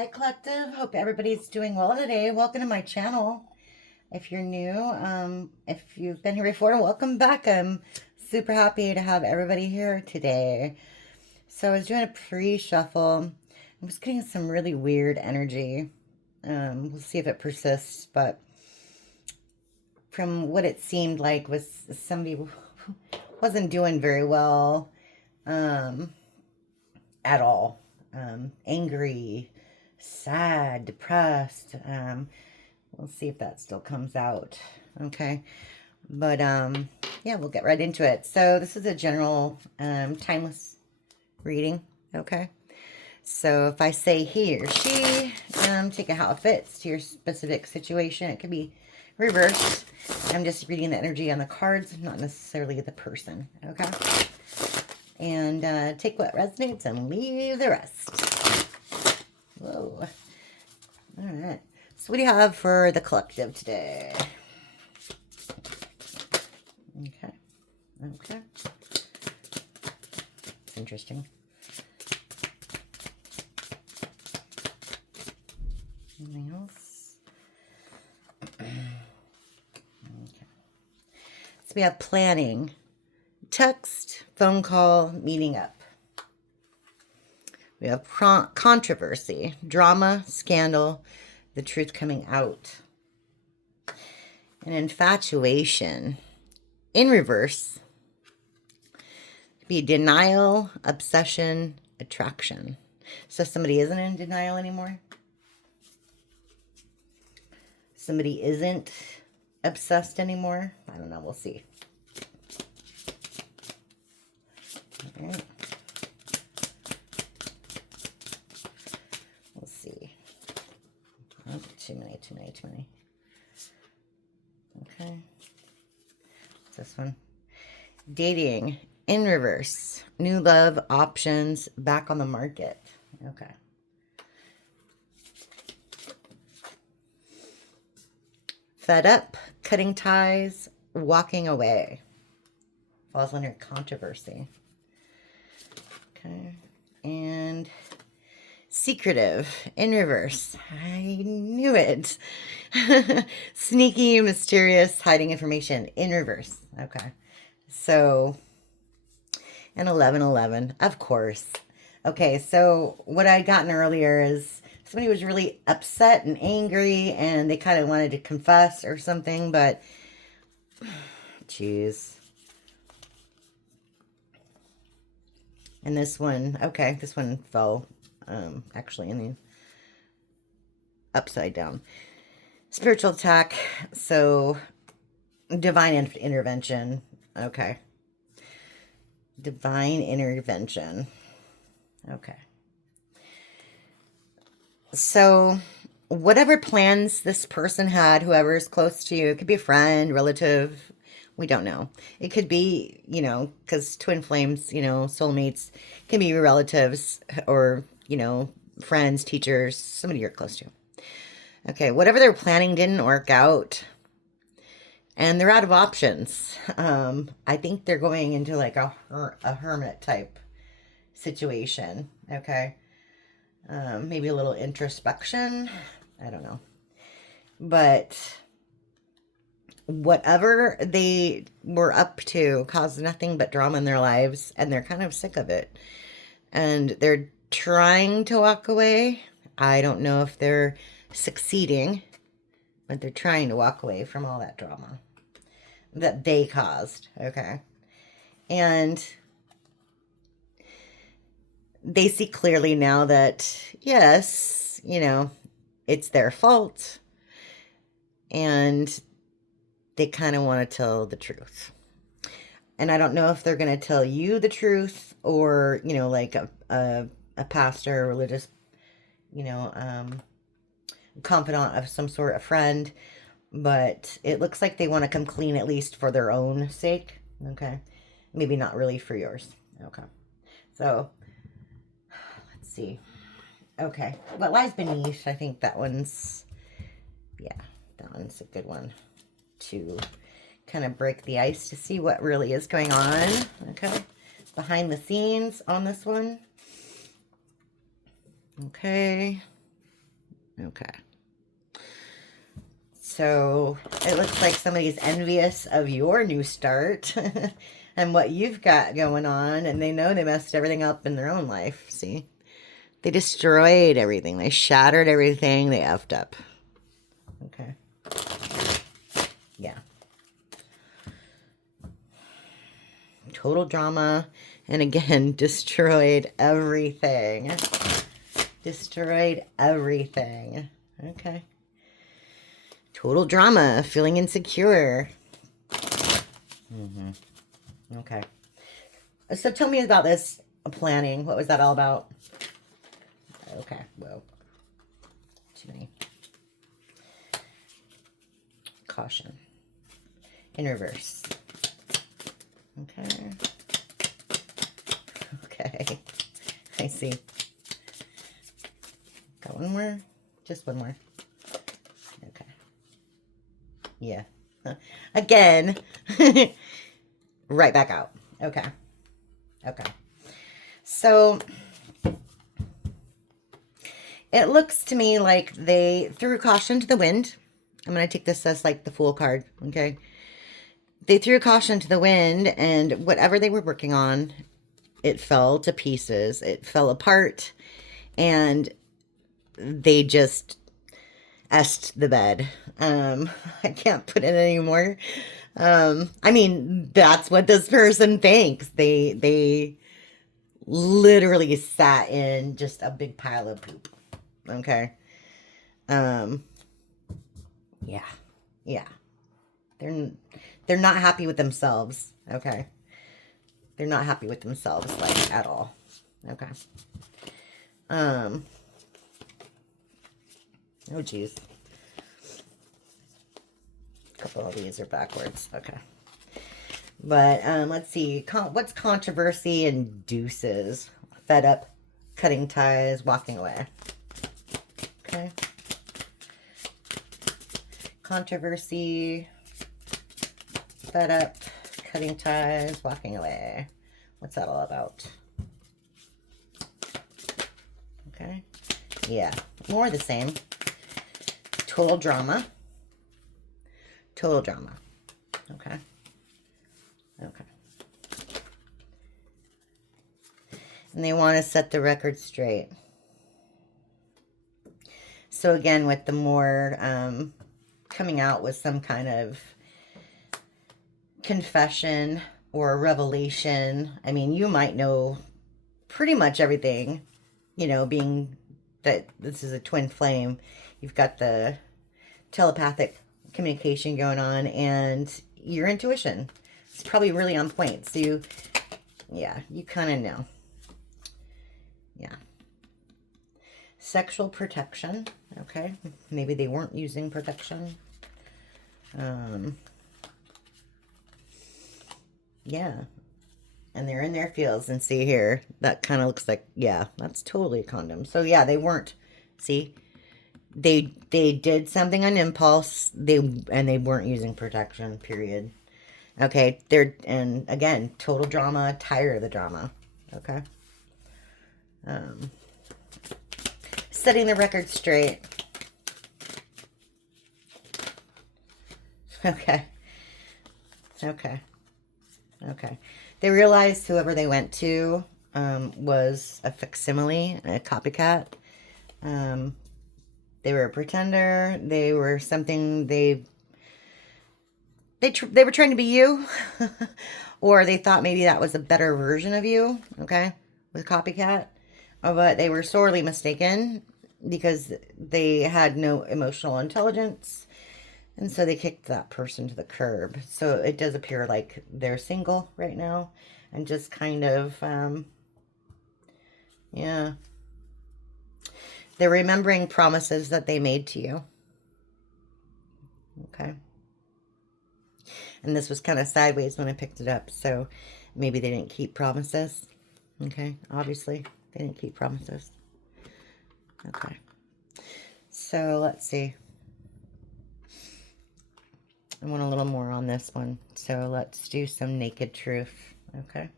Hi Collective, hope everybody's doing well today. Welcome to my channel. If you're new, if you've been here before, welcome back. I'm super happy to have everybody here today. So I was doing a pre-shuffle. I was getting some really weird energy. We'll see if it persists, but from what it seemed like was somebody who wasn't doing very well at all. Angry, sad, depressed. We'll see if that still comes out. Okay. But yeah, we'll get right into it. So this is a general timeless reading. Okay. So if I say he or she, take it how it fits to your specific situation. It could be reversed. I'm just reading the energy on the cards, not necessarily the person. Okay. And take what resonates and leave the rest. Whoa. All right. So what do you have for the collective today? Okay. Okay. It's interesting. Anything else? Okay. So we have planning, text, phone call, meeting up. We have controversy, drama, scandal, the truth coming out. An infatuation. In reverse, be denial, obsession, attraction. So somebody isn't in denial anymore. Somebody isn't obsessed anymore. I don't know. We'll see. All right. We'll see. Oh, too many. Okay. What's this one? Dating in reverse. New love options back on the market. Okay. Fed up, cutting ties, walking away. Falls under controversy. Okay. And secretive in reverse. I knew it. Sneaky, mysterious, hiding information in reverse. Okay. So, and 1111, of course. Okay, so what I gotten earlier is somebody was really upset and angry and they kind of wanted to confess or something, but geez. And this one, okay, this one fell actually in the upside down. Spiritual attack, so divine intervention. Okay. Divine intervention. Okay. So whatever plans this person had, whoever is close to you, it could be a friend, relative, we don't know. It could be, you know, because twin flames, you know, soulmates can be relatives or, you know, friends, teachers, somebody you're close to. Okay, whatever they're planning didn't work out. And they're out of options. I think they're going into like a hermit type situation. Okay. Maybe a little introspection. I don't know. But whatever they were up to caused nothing but drama in their lives. And they're kind of sick of it. And they're trying to walk away. I don't know if they're succeeding. But they're trying to walk away from all that drama that they caused, okay? And they see clearly now that, yes, you know, it's their fault. And they kind of want to tell the truth. And I don't know if they're going to tell you the truth or, you know, like a pastor, a religious, you know, confidant of some sort, a friend, but it looks like they want to come clean at least for their own sake. Okay, maybe not really for yours. Okay, so let's see. Okay, what lies beneath? I think that one's, yeah, that one's a good one to kind of break the ice to see what really is going on. Okay, behind the scenes on this one. Okay. Okay. So it looks like somebody's envious of your new start and what you've got going on, and they know they messed everything up in their own life. See? They destroyed everything. They shattered everything. They effed up. Okay. Yeah. Total drama. And again, destroyed everything. Destroyed everything. Okay. Total drama. Feeling insecure. Okay. So tell me about this planning. What was that all about? Okay. Whoa. Too many. Caution. In reverse. Okay. Okay. I see. Got one more? Just one more. Okay. Yeah. Again. Right back out. Okay. Okay. So it looks to me like they threw caution to the wind. I'm going to take this as like the Fool card. Okay. They threw caution to the wind, and whatever they were working on, it fell to pieces. It fell apart, and they just essed the bed. I can't put it anymore. I mean, that's what this person thinks. They literally sat in just a big pile of poop. Okay. Yeah. Yeah. They're not happy with themselves. Okay. They're not happy with themselves, like, at all. Okay. Oh, geez. A couple of these are backwards. Okay. But, let's see. What's controversy induces? Fed up, cutting ties, walking away. Okay. Controversy, fed up, cutting ties, walking away. What's that all about? Okay. Yeah. More of the same. Total drama. Total drama. Okay. Okay. And they want to set the record straight. So again, with the more coming out with some kind of confession or revelation. I mean, you might know pretty much everything, you know, being that this is a twin flame. You've got the telepathic communication going on, and your intuition. It's probably really on point. So you, yeah, you kind of know. Yeah. Sexual protection. Okay. Maybe they weren't using protection. Yeah. And they're in their fields, and see here, that kind of looks like, yeah, that's totally a condom. So yeah, they weren't, see, they did something on impulse, they weren't using protection, period. Okay, and again, total drama, tired of the drama. Okay. Setting the record straight. Okay. Okay. Okay. They realized whoever they went to was a facsimile, a copycat. They were a pretender. They were something they were trying to be you, or they thought maybe that was a better version of you. Okay, with copycat, but they were sorely mistaken because they had no emotional intelligence. And so they kicked that person to the curb. So it does appear like they're single right now. And just kind of, yeah. They're remembering promises that they made to you. Okay. And this was kind of sideways when I picked it up. So maybe they didn't keep promises. Okay. Obviously, they didn't keep promises. Okay. So let's see. I want a little more on this one. So let's do some naked truth. Okay.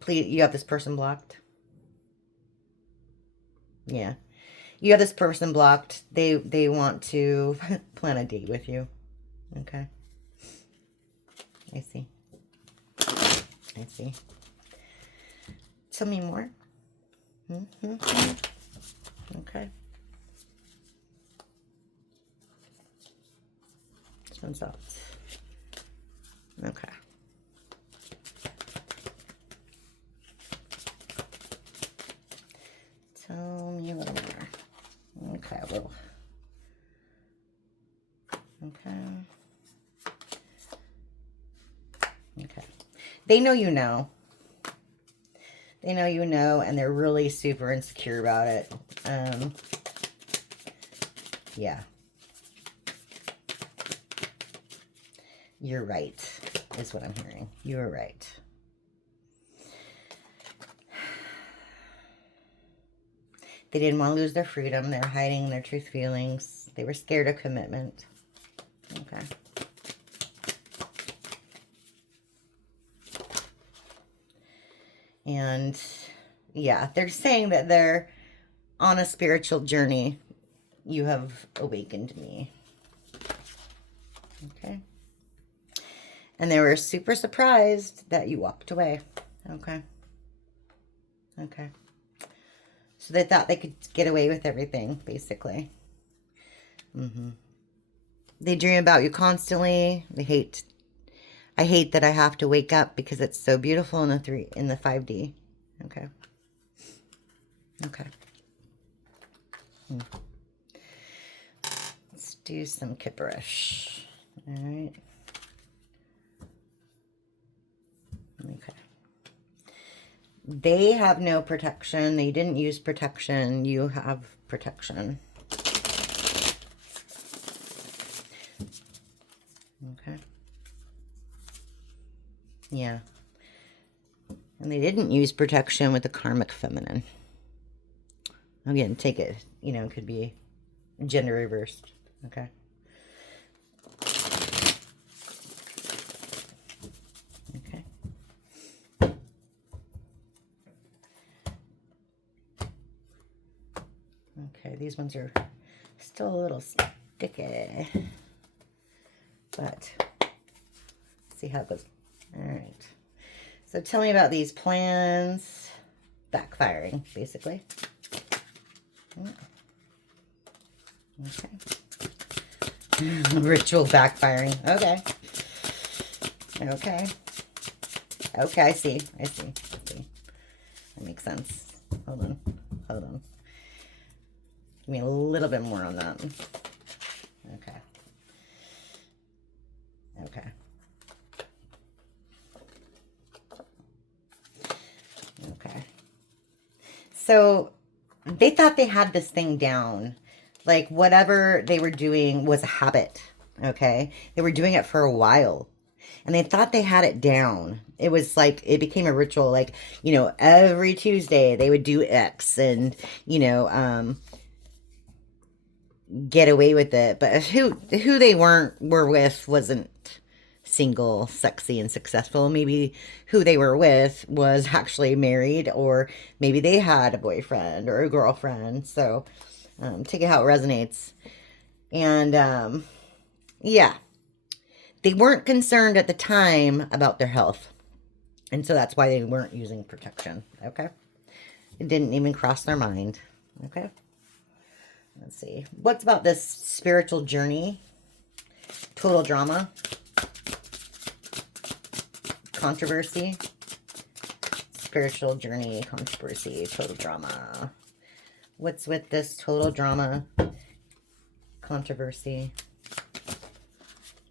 Please, you have this person blocked. Yeah. You have this person blocked. They want to plan a date with you. Okay. I see. I see. Tell me more. Okay. This one's out. Okay. Tell me a little more. Okay, well. Okay. Okay. They know you know. They know you know, and they're really super insecure about it. Yeah. You're right, is what I'm hearing. You're right. They didn't want to lose their freedom. They're hiding their truth feelings. They were scared of commitment. Okay. And yeah, they're saying that they're on a spiritual journey. You have awakened me. Okay. And they were super surprised that you walked away. Okay. Okay. So they thought they could get away with everything, basically. They dream about you constantly. I hate that I have to wake up because it's so beautiful in the 5D. Okay. Okay. Let's do some kipperish. All right. Okay. They have no protection. They didn't use protection. You have protection. Okay. Yeah. And they didn't use protection with the karmic feminine. Again, take it, it could be gender reversed. Okay. Okay. Okay, these ones are still a little sticky. But let's see how it goes. All right. So tell me about these plans backfiring, basically. Okay. Ritual backfiring. Okay. Okay. Okay, I see. I see. That makes sense. Hold on. Hold on. Give me a little bit more on that. Okay. Okay. Okay. So they thought they had this thing down. Like whatever they were doing was a habit. Okay. They were doing it for a while. And they thought they had it down. It was like, it became a ritual. Like, every Tuesday they would do X and, get away with it. But who they were with wasn't single, sexy, and successful. Maybe who they were with was actually married, or maybe they had a boyfriend or a girlfriend. So take it how it resonates. And yeah, they weren't concerned at the time about their health. And so that's why they weren't using protection. Okay. It didn't even cross their mind. Okay. Let's see. What's about this spiritual journey? Total drama. Controversy. Spiritual journey, controversy, total drama. What's with this total drama? Controversy.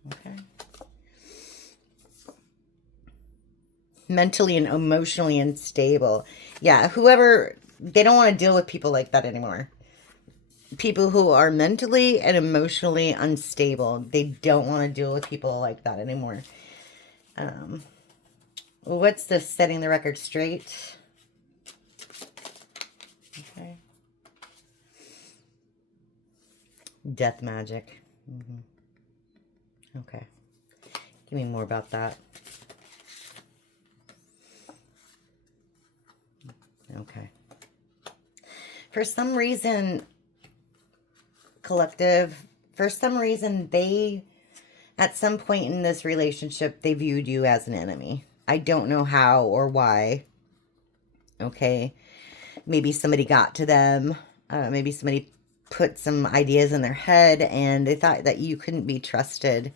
Okay. Mentally and emotionally unstable. Yeah, they don't want to deal with people like that anymore. People who are mentally and emotionally unstable. They don't want to deal with people like that anymore. What's this? Setting the record straight. Okay. Death magic. Okay. Give me more about that. Okay. For some reason, collective, for some reason, they, at some point in this relationship, they viewed you as an enemy. I don't know how or why. Okay. Maybe somebody got to them. Maybe somebody put some ideas in their head and they thought that you couldn't be trusted.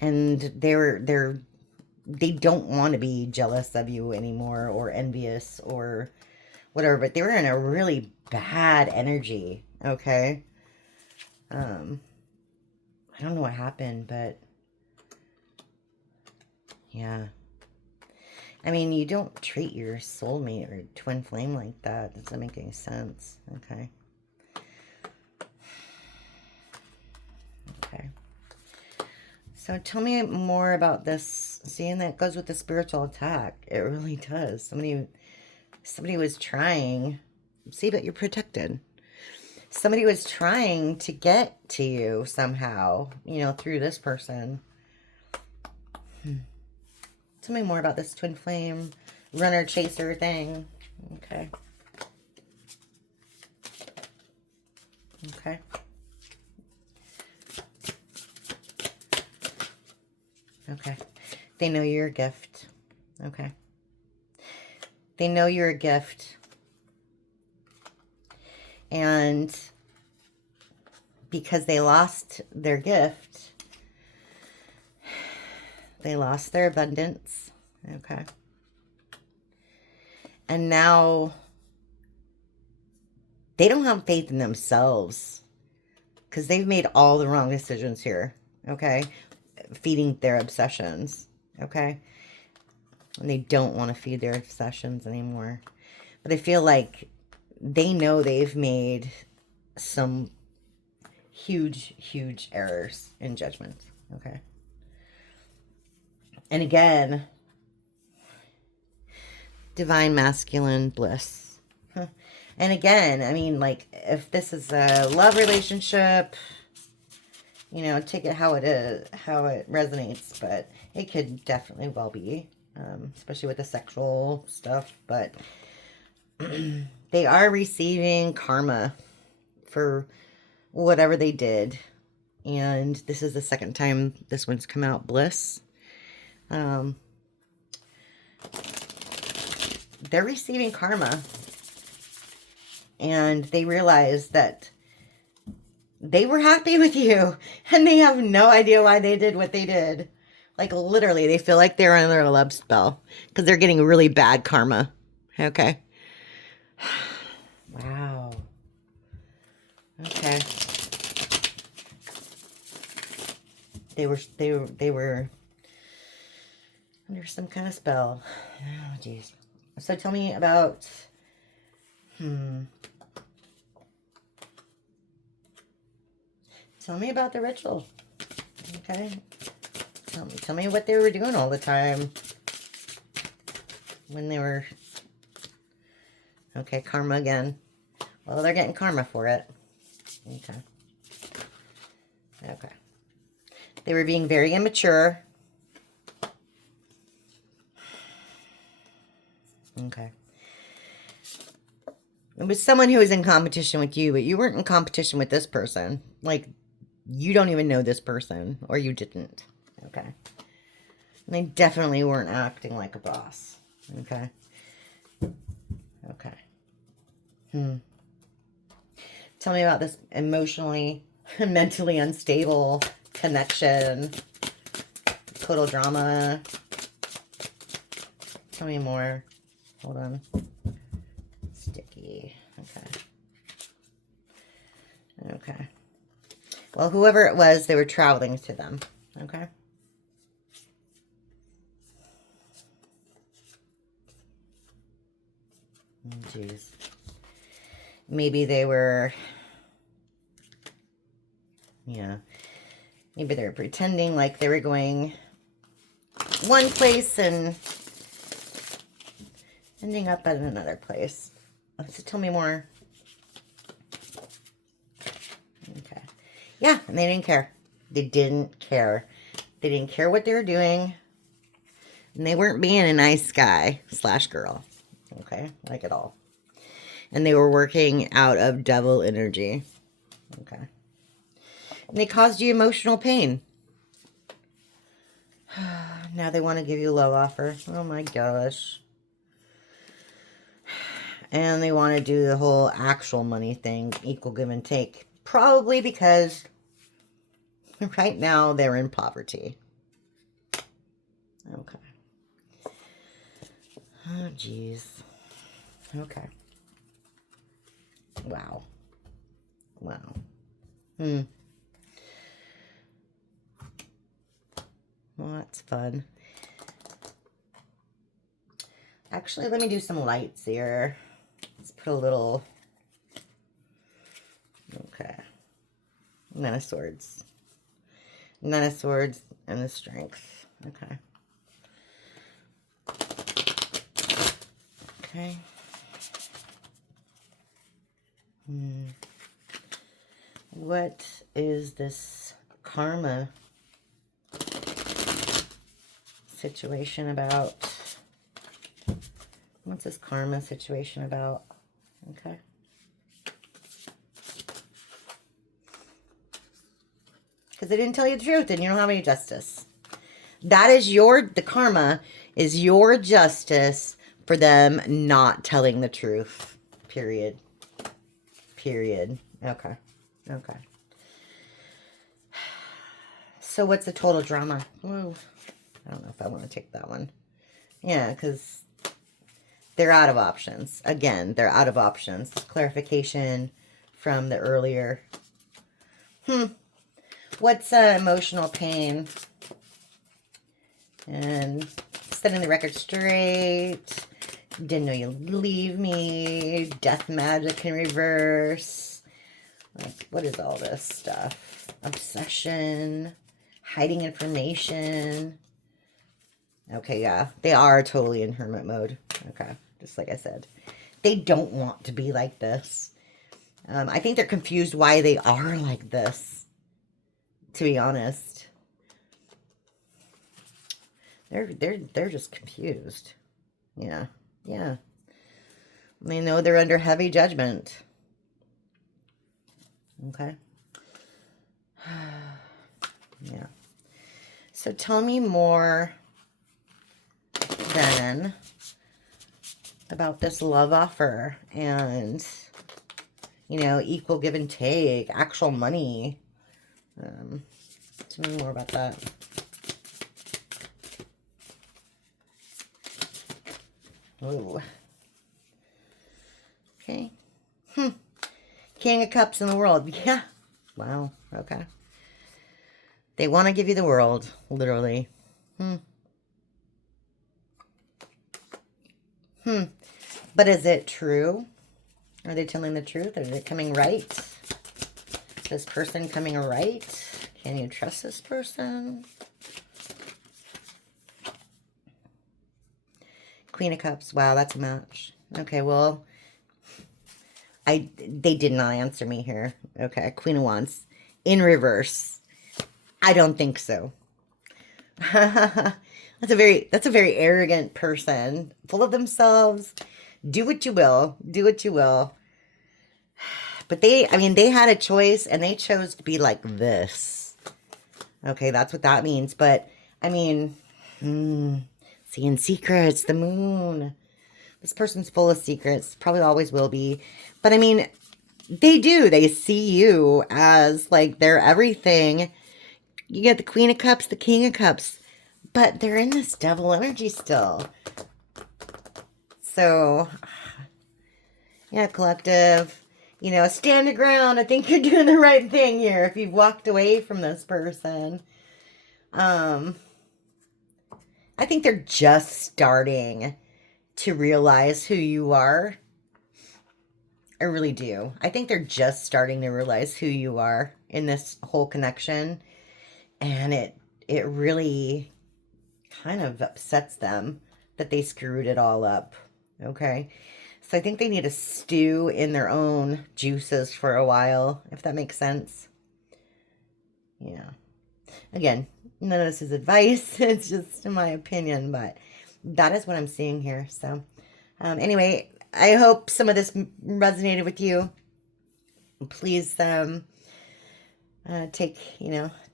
And they don't want to be jealous of you anymore or envious or whatever, but they were in a really bad energy. Okay. I don't know what happened, but yeah. I mean, you don't treat your soulmate or twin flame like that. Doesn't make any sense. Okay. Okay. So tell me more about this. Seeing that goes with the spiritual attack. It really does. Somebody was trying. See, but you're protected. Somebody was trying to get to you somehow, you know, through this person. Tell me more about this twin flame runner chaser thing. Okay. Okay. Okay. They know you're a gift. Okay. They know you're a gift. And because they lost their gift, they lost their abundance. Okay. And now they don't have faith in themselves because they've made all the wrong decisions here. Okay. Feeding their obsessions. Okay. And they don't want to feed their obsessions anymore. But I feel like they know they've made some huge, huge errors in judgment. Okay. And again, divine masculine bliss. Huh. And again, I mean, like, if this is a love relationship, you know, take it how it is, how it resonates, but it could definitely well be, especially with the sexual stuff, but they are receiving karma for whatever they did. And this is the second time this one's come out, bliss. They're receiving karma. And they realize that they were happy with you. And they have no idea why they did what they did. Like, literally, they feel like they're under a love spell. Because they're getting really bad karma. Okay. Wow. Okay. They were under some kind of spell. Oh, jeez. So tell me about, tell me about the ritual. Okay. Tell me what they were doing all the time. When they were, okay, karma again. Well, they're getting karma for it. Okay. Okay. They were being very immature. Okay. It was someone who was in competition with you, but you weren't in competition with this person. Like, you don't even know this person, or you didn't. Okay. And they definitely weren't acting like a boss. Okay. Okay. Tell me about this emotionally and mentally unstable connection. Total drama. Tell me more. Hold on. Sticky. Okay. Okay. Well, whoever it was, they were traveling to them. Okay. Oh, jeez. Maybe they were, yeah. Maybe they were pretending like they were going one place and ending up at another place. So tell me more. Okay. Yeah, and they didn't care. They didn't care. They didn't care what they were doing. And they weren't being a nice guy / girl. Okay, like at all. And they were working out of devil energy. Okay. And they caused you emotional pain. Now they want to give you a love offer. Oh my gosh. And they want to do the whole actual money thing, equal give and take. Probably because right now they're in poverty. Okay. Oh, jeez. Okay. Wow. Wow. Well, that's fun. Actually, let me do some lights here. Let's put a little... Okay. Nine of Swords. Nine of Swords and the Strength. Okay. Okay. What is this karma situation about? What's this karma situation about? Okay. Because they didn't tell you the truth and you don't have any justice. That is the karma is your justice for them not telling the truth. Period. Period. Okay. Okay. So what's the total drama? Ooh, I don't know if I want to take that one. Yeah, because they're out of options. Again, they're out of options. Clarification from the earlier. What's emotional pain? And setting the record straight. Didn't know you'd leave me. Death magic in reverse. Like, what is all this stuff? Obsession. Hiding information. Okay, yeah. They are totally in hermit mode. Okay, just like I said. They don't want to be like this. I think they're confused why they are like this. To be honest. They're just confused. Yeah. Yeah. They know they're under heavy judgment. Okay. Yeah. So tell me more then about this love offer and, you know, equal give and take, actual money. Tell me more about that. Oh. Okay. King of Cups in the world. Yeah. Wow. Okay. They want to give you the world, literally. But is it true? Are they telling the truth? Are they coming right? Is this person coming right? Can you trust this person? Queen of Cups. Wow, that's a match. Okay, well, they did not answer me here. Okay, Queen of Wands in reverse. I don't think so. That's a very arrogant person, full of themselves. Do what you will. Do what you will. But they had a choice and they chose to be like this. Okay, that's what that means. But I mean, seeing secrets, the moon. This person's full of secrets, probably always will be. But I mean, they do. They see you as like they're everything. You get the Queen of Cups, the King of Cups. But they're in this devil energy still. So, yeah, collective. You know, stand your ground. I think you're doing the right thing here if you've walked away from this person. I think they're just starting to realize who you are. I really do. I think they're just starting to realize who you are in this whole connection. And it really kind of upsets them that they screwed it all up. Okay? So I think they need to stew in their own juices for a while, if that makes sense. Yeah. Again, none of this is advice. It's just my opinion, but that is what I'm seeing here. So anyway, I hope some of this resonated with you. Please take,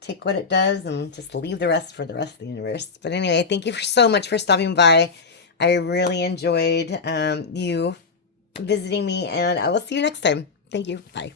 take what it does and just leave the rest for the rest of the universe. But anyway, thank you so much for stopping by. I really enjoyed you visiting me, and I will see you next time. Thank you. Bye.